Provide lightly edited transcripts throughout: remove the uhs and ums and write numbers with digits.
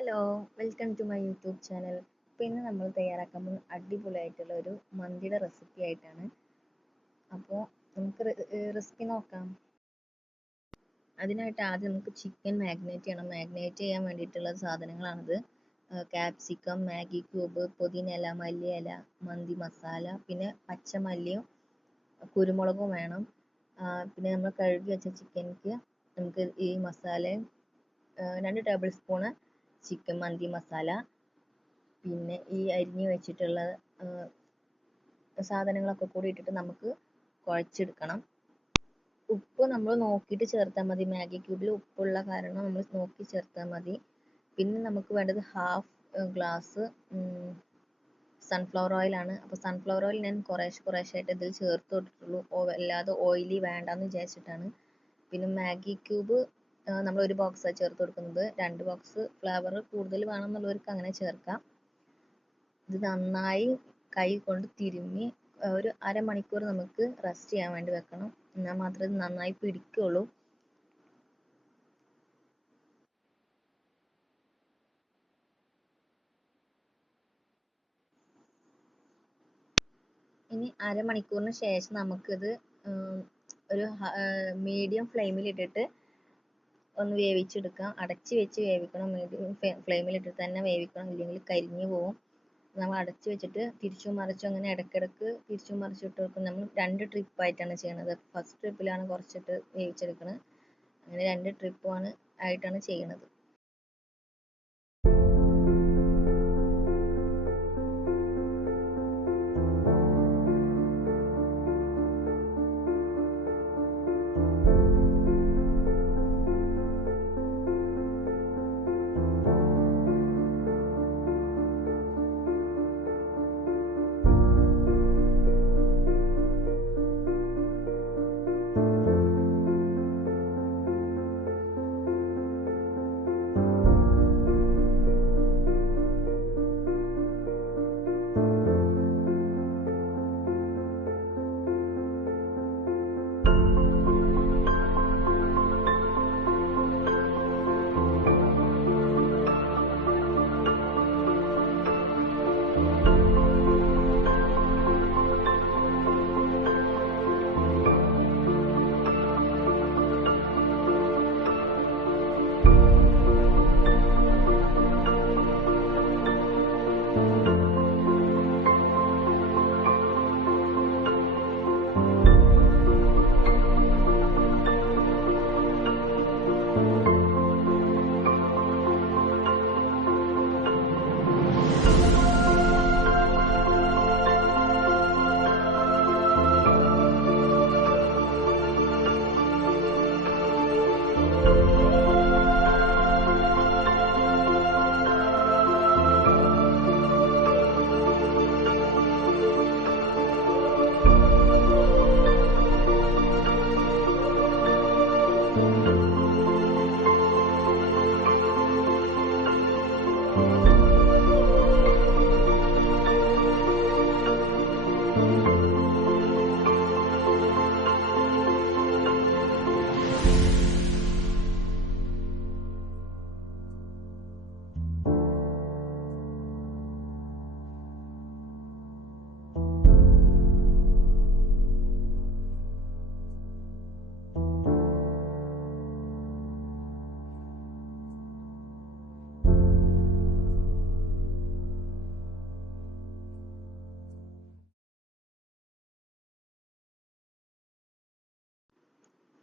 Hello, welcome to my YouTube channel. അപ്പോൾ ഇന്ന് നമ്മൾ തയ്യാറാക്കാൻ പോകുന്ന അടിപൊളിയായിട്ടുള്ള ഒരു മന്തിയുടെ റെസിപ്പി ആയിട്ടാണ്. അപ്പോൾ നമുക്ക് റെസിപ്പി നോക്കാം. അതിനായിട്ട് ആദ്യം നമുക്ക് ചിക്കൻ മാഗ്നേറ്റ് ചെയ്യണം. മാഗ്നേറ്റ് ചെയ്യാൻ വേണ്ടിയിട്ടുള്ള സാധനങ്ങളാണിത്. ക്യാപ്സിക്കം, മാഗി ക്യൂബ്, പുതിനയില, മല്ലിയില, മന്തി മസാല, പിന്നെ പച്ചമല്ലിയും കുരുമുളകും വേണം. പിന്നെ നമ്മൾ കഴുകി വെച്ച ചിക്കനിക്ക് നമുക്ക് ഈ മസാലയും 2 ടേബിൾ സ്പൂണ് ചിക്കൻ മന്തി മസാല, പിന്നെ ഈ അരിഞ്ഞ് വെച്ചിട്ടുള്ള സാധനങ്ങളൊക്കെ കൂടി ഇട്ടിട്ട് നമുക്ക് കുഴച്ചെടുക്കണം. ഉപ്പ് നമ്മൾ നോക്കിയിട്ട് ചേർത്താൽ മതി. മാഗി ക്യൂബിൽ ഉപ്പുള്ള കാരണം നമ്മൾ നോക്കി ചേർത്താൽ മതി. പിന്നെ നമുക്ക് വേണ്ടത് ഹാഫ് ഗ്ലാസ് സൺഫ്ലവർ ഓയിലാണ്. അപ്പോൾ സൺഫ്ലവർ ഓയിൽ ഞാൻ കുറേശ്ശായിട്ട് ഇതിൽ ചേർത്ത് കൊടുത്തിട്ടുള്ളൂ, അല്ലാതെ ഓയിലി വേണ്ടെന്ന് വിചാരിച്ചിട്ടാണ്. പിന്നെ മാഗി ക്യൂബ് നമ്മൾ ഒരു ബോക്സാണ് ചേർത്ത് കൊടുക്കുന്നത്. 2 ബോക്സ് ഫ്ലേവർ കൂടുതൽ വേണമെന്നുള്ളവർക്ക് അങ്ങനെ ചേർക്കാം. ഇത് നന്നായി കൈ കൊണ്ട് തിരുമ്മി ഒരു അരമണിക്കൂർ നമുക്ക് റെസ്റ്റ് ചെയ്യാൻ വേണ്ടി വെക്കണം. എന്നാൽ മാത്രമേ ഇത് നന്നായി പിടിക്കുള്ളൂ. ഇനി അരമണിക്കൂറിന് ശേഷം നമുക്കിത് ഒരു മീഡിയം ഫ്ലെയിമിൽ ഇട്ടിട്ട് ഒന്ന് വേവിച്ചെടുക്കാം. അടച്ച് വെച്ച് വേവിക്കണം. മീഡിയം ഫ്ലെയിമിലിട്ടിട്ട് തന്നെ വേവിക്കണം, ഇല്ലെങ്കിൽ കരിഞ്ഞു പോകും. നമ്മൾ അടച്ച് വെച്ചിട്ട് തിരിച്ചും മറിച്ചും അങ്ങനെ ഇടയ്ക്കിടയ്ക്ക് തിരിച്ചും മറിച്ചും ഇട്ട് വെക്കും. നമ്മൾ 2 ട്രിപ്പായിട്ടാണ് ചെയ്യണത്. ഫസ്റ്റ് ട്രിപ്പിലാണ് കുറച്ചിട്ട് വേവിച്ചെടുക്കുന്നത്. അങ്ങനെ 2 ട്രിപ്പാണ് ആയിട്ടാണ് ചെയ്യുന്നത്.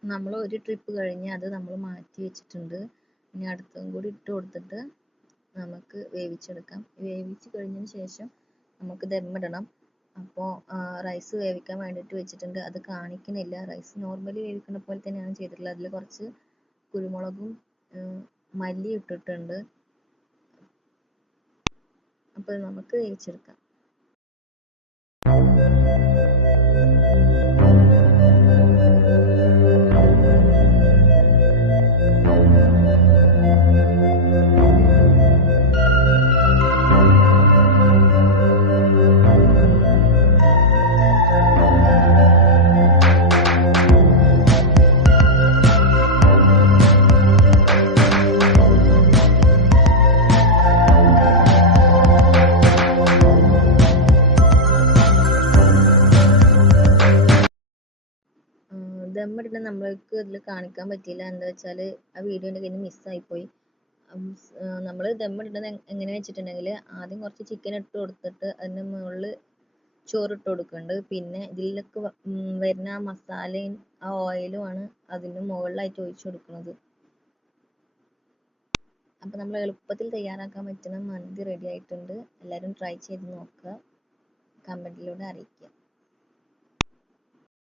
നമ്മൾ ഒരു ട്രിപ്പ് കഴിഞ്ഞ് അത് നമ്മൾ മാറ്റി വെച്ചിട്ടുണ്ട്. ഇനി അടുത്തതും കൂടി ഇട്ട് കൊടുത്തിട്ട് നമുക്ക് വേവിച്ചെടുക്കാം. വേവിച്ച് കഴിഞ്ഞതിന് ശേഷം നമുക്ക് ദമ്മിടണം. അപ്പോൾ റൈസ് വേവിക്കാൻ വേണ്ടിയിട്ട് വെച്ചിട്ടുണ്ട്. അത് കാണിക്കുന്നില്ല. റൈസ് നോർമലി വേവിക്കുന്ന പോലെ തന്നെയാണ് ചെയ്തിട്ടുള്ളത്. അതിൽ കുറച്ച് കുരുമുളകും മല്ലി ഇട്ടിട്ടുണ്ട്. അപ്പോൾ നമുക്ക് വേവിച്ചെടുക്കാം. ദമ്മിടുന്ന നമ്മൾക്ക് ഇതിൽ കാണിക്കാൻ പറ്റിയില്ല. എന്താ വെച്ചാൽ ആ വീഡിയോ എൻ്റെ കയ്യിൽ നിന്ന് മിസ്സായിപ്പോയി. നമ്മൾ ദമ്മിടുന്നത് എങ്ങനെ വെച്ചിട്ടുണ്ടെങ്കിൽ ആദ്യം കുറച്ച് ചിക്കൻ ഇട്ട് കൊടുത്തിട്ട് അതിൻ്റെ മുകളിൽ ചോറിട്ട് കൊടുക്കുന്നുണ്ട്. പിന്നെ ഇതിലൊക്കെ വരുന്ന ആ മസാലയും ആ ഓയിലുമാണ് അതിൻ്റെ മുകളിലായിട്ട് ഒഴിച്ചു കൊടുക്കുന്നത്. അപ്പോൾ നമ്മൾ എളുപ്പത്തിൽ തയ്യാറാക്കാൻ പറ്റുന്ന മന്തി റെഡി ആയിട്ടുണ്ട്. എല്ലാവരും ട്രൈ ചെയ്ത് നോക്കുക, കമൻറ്റിലൂടെ അറിയിക്കുക.